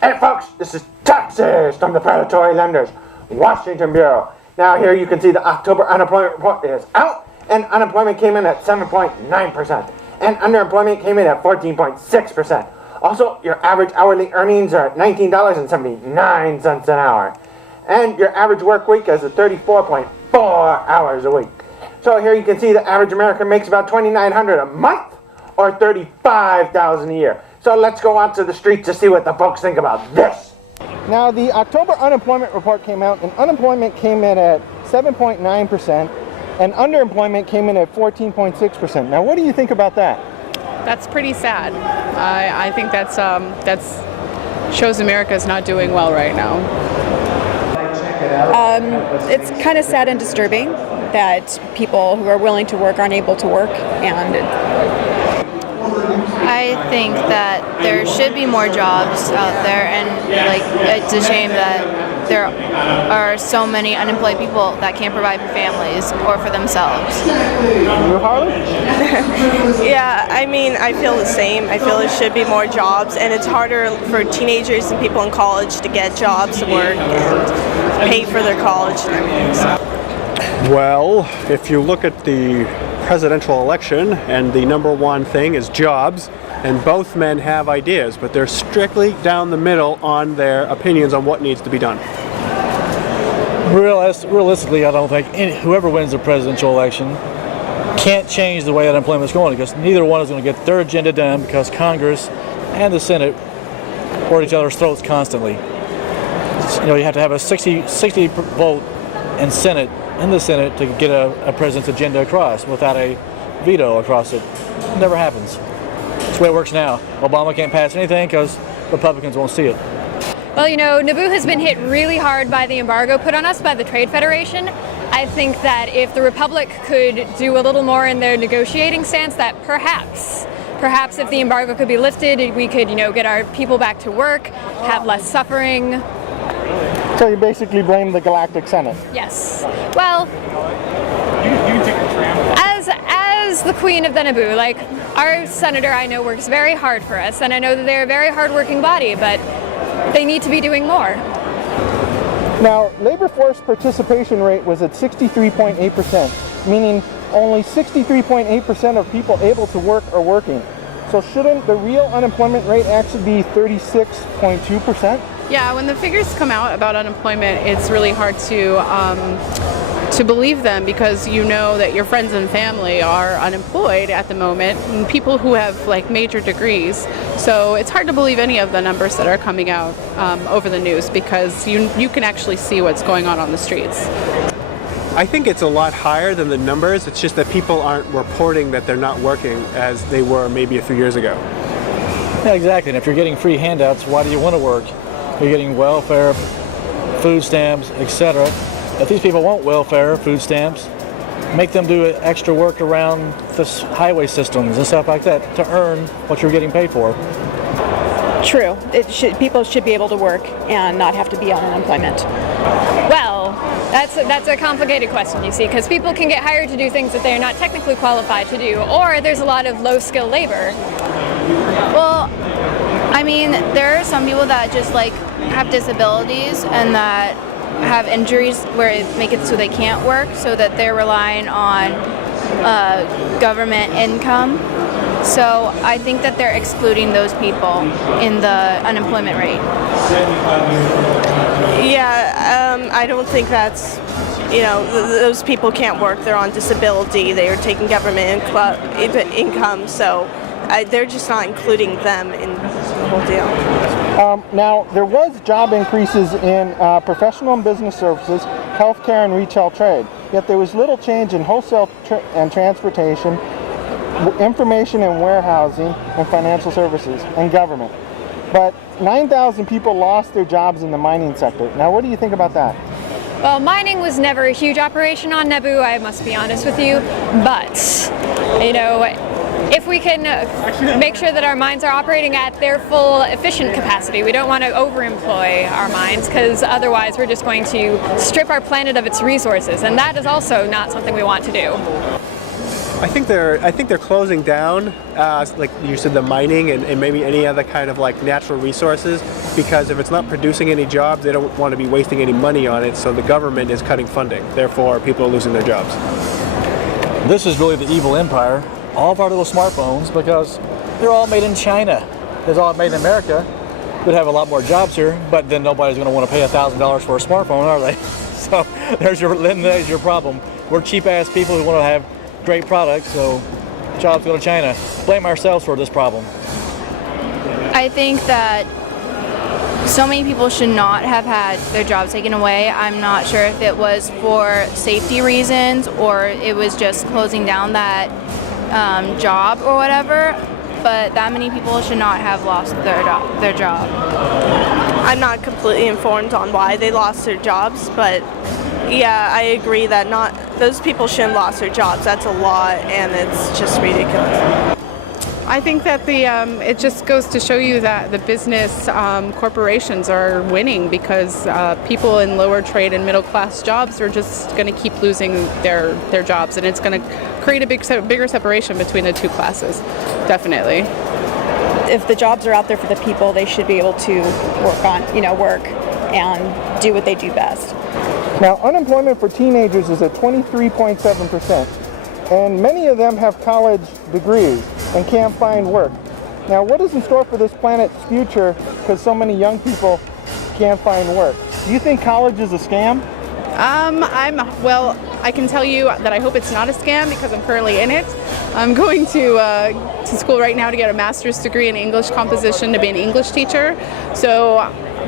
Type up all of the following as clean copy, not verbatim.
Hey folks, this is Texas from the Predatory Lenders, Washington Bureau. Now here you can see the October unemployment report is out, and unemployment came in at 7.9%, and underemployment came in at 14.6%. Also, your average hourly earnings are at $19.79 an hour, and your average work week is at 34.4 hours a week. So here you can see the average American makes about $2,900 a month, or $35,000 a year. So let's go out to the streets to see what the folks think about this. Now the October unemployment report came out, and unemployment came in at 7.9%, and underemployment came in at 14.6%. Now what do you think about that? That's pretty sad. I think that's shows America's not doing well right now. It's kind of sad and disturbing that people who are willing to work aren't able to work, and I think that there should be more jobs out there, and it's a shame that there are so many unemployed people that can't provide for families or for themselves. Yeah, I mean, I feel the same. I feel there should be more jobs, and it's harder for teenagers and people in college to get jobs and work and pay for their college and everything. So. Well, if you look at the presidential election, and the number one thing is jobs, and both men have ideas, but they're strictly down the middle on their opinions on what needs to be done. Realistically, I don't think whoever wins the presidential election can't change the way unemployment is going, because neither one is going to get their agenda done, because Congress and the Senate are at each other's throats constantly. You have to have a 60 vote in the Senate to get a president's agenda across without a veto across it. It never happens. That's the way it works now. Obama can't pass anything because Republicans won't see it. Well, Naboo has been hit really hard by the embargo put on us by the Trade Federation. I think that if the Republic could do a little more in their negotiating stance, that perhaps if the embargo could be lifted, we could, get our people back to work, have less suffering. So you basically blame the Galactic Senate? Yes. Well, as the queen of the Naboo, our senator I know works very hard for us, and I know that they're a very hard-working body, but they need to be doing more. Now, labor force participation rate was at 63.8%, meaning only 63.8% of people able to work are working. So shouldn't the real unemployment rate actually be 36.2%? Yeah, when the figures come out about unemployment, it's really hard to believe them, because you know that your friends and family are unemployed at the moment, and people who have major degrees. So it's hard to believe any of the numbers that are coming out over the news, because you can actually see what's going on the streets. I think it's a lot higher than the numbers. It's just that people aren't reporting that they're not working as they were maybe a few years ago. Yeah, exactly. And if you're getting free handouts, why do you want to work? You're getting welfare, food stamps, etc. If these people want welfare, food stamps, make them do extra work around the highway systems and stuff like that to earn what you're getting paid for. true. People should be able to work and not have to be on unemployment. Well, that's a complicated question, you see, because people can get hired to do things that they're not technically qualified to do, or there's a lot of low-skill labor. Well, I mean, there are some people that just have disabilities and that have injuries where it make it so they can't work, so that they're relying on government income. So I think that they're excluding those people in the unemployment rate. Yeah, I don't think that's, those people can't work. They're on disability. They are taking government income, so they're just not including them in the whole deal. Now, there was job increases in professional and business services, healthcare, and retail trade. Yet there was little change in wholesale and transportation, information and warehousing, and financial services, and government. But 9,000 people lost their jobs in the mining sector. Now, what do you think about that? Well, mining was never a huge operation on Naboo, I must be honest with you. But, if we can make sure that our mines are operating at their full efficient capacity, we don't want to overemploy our mines, because otherwise we're just going to strip our planet of its resources, and that is also not something we want to do. I think they're closing down, like you said, the mining and maybe any other kind of like natural resources, because if it's not producing any jobs, they don't want to be wasting any money on it, so the government is cutting funding. Therefore, people are losing their jobs. This is really the evil empire. All of our little smartphones, because they're all made in China. They're all made in America. We'd have a lot more jobs here, but then nobody's going to want to pay $1,000 for a smartphone, are they? So there's your problem. We're cheap-ass people who want to have great products, so jobs go to China. Blame ourselves for this problem. I think that so many people should not have had their jobs taken away. I'm not sure if it was for safety reasons or it was just closing down that job or whatever, but that many people should not have lost their job. I'm not completely informed on why they lost their jobs, but yeah, I agree that those people shouldn't have lost their jobs. That's a lot, and it's just ridiculous. I think that it just goes to show you that the business corporations are winning because people in lower trade and middle class jobs are just going to keep losing their jobs, and it's going to create a bigger separation between the two classes, definitely. If the jobs are out there for the people, they should be able to work and do what they do best. Now, unemployment for teenagers is at 23.7%, and many of them have college degrees and can't find work. Now, what is in store for this planet's future because so many young people can't find work? Do you think college is a scam? I can tell you that I hope it's not a scam because I'm currently in it. I'm going to school right now to get a master's degree in English composition to be an English teacher.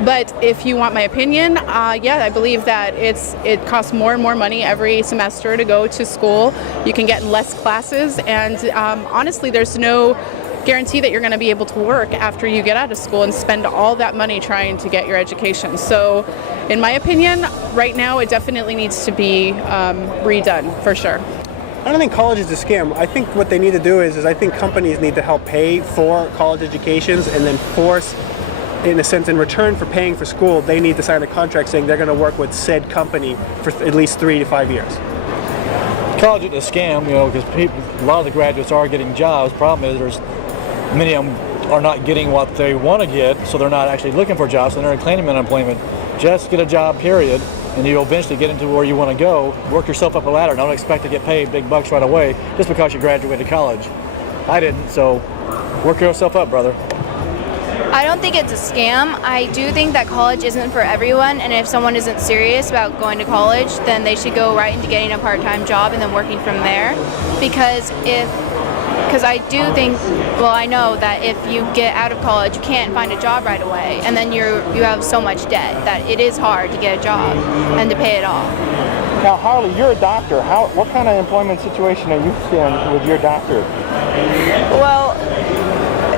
But if you want my opinion, I believe that it costs more and more money every semester to go to school. You can get in less classes, and honestly, there's no guarantee that you're going to be able to work after you get out of school and spend all that money trying to get your education. So, in my opinion, right now it definitely needs to be redone for sure. I don't think college is a scam. I think what they need to do is I think companies need to help pay for college educations and then force, in a sense, in return for paying for school, they need to sign a contract saying they're going to work with said company for at least 3 to 5 years. College is a scam, because a lot of the graduates are getting jobs. Problem is, many of them are not getting what they want to get, so they're not actually looking for jobs, and they're claiming unemployment. Just get a job, period, and you'll eventually get into where you want to go. Work yourself up a ladder. Don't expect to get paid big bucks right away just because you graduated college. I didn't, so work yourself up, brother. I don't think it's a scam. I do think that college isn't for everyone, and if someone isn't serious about going to college, then they should go right into getting a part-time job and then working from there. Because I do think, I know that if you get out of college, you can't find a job right away, and then you have so much debt that it is hard to get a job and to pay it off. Now, Harley, you're a doctor. What kind of employment situation are you in with your doctorate? Well,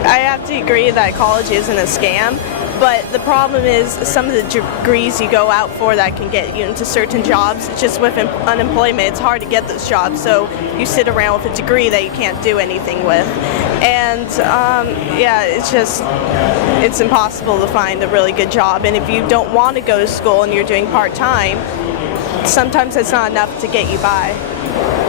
I have to agree that college isn't a scam, but the problem is some of the degrees you go out for that can get you into certain jobs. It's just with unemployment, it's hard to get those jobs, so you sit around with a degree that you can't do anything with. And it's impossible to find a really good job. And if you don't want to go to school and you're doing part-time, sometimes it's not enough to get you by.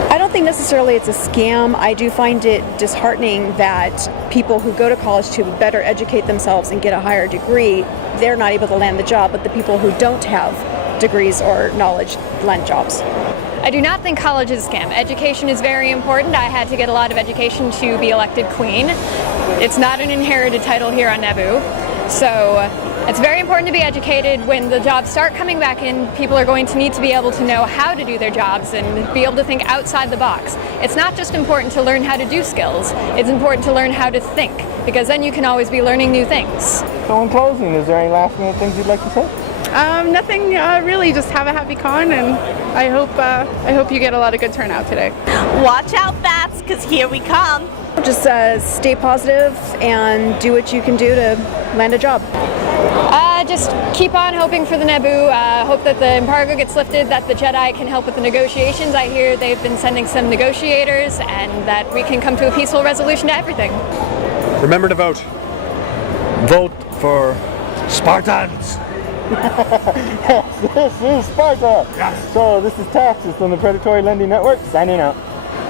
I don't think necessarily it's a scam. I do find it disheartening that people who go to college to better educate themselves and get a higher degree, they're not able to land the job, but the people who don't have degrees or knowledge land jobs. I do not think college is a scam. Education is very important. I had to get a lot of education to be elected queen. It's not an inherited title here on Naboo. So it's very important to be educated. When the jobs start coming back in, people are going to need to be able to know how to do their jobs and be able to think outside the box. It's not just important to learn how to do skills, it's important to learn how to think, because then you can always be learning new things. So in closing, is there any last minute things you'd like to say? Nothing really, just have a happy con, and I hope you get a lot of good turnout today. Watch out, bats, because here we come. Just stay positive and do what you can do to land a job. Just keep on hoping for the Naboo. Hope that the embargo gets lifted, that the Jedi can help with the negotiations. I hear they've been sending some negotiators, and that we can come to a peaceful resolution to everything. Remember to vote. Vote for Spartans. This is Sparta. Yes. So this is Taxes from the Predatory Lending Network, signing out.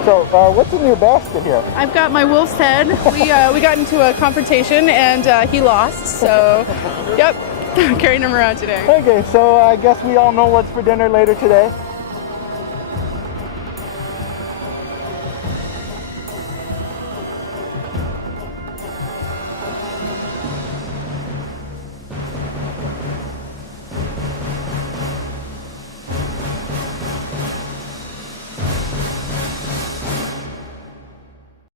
So, what's in your basket here? I've got my wolf's head. We got into a confrontation and he lost. So, yep, carrying him around today. Okay, so I guess we all know what's for dinner later today.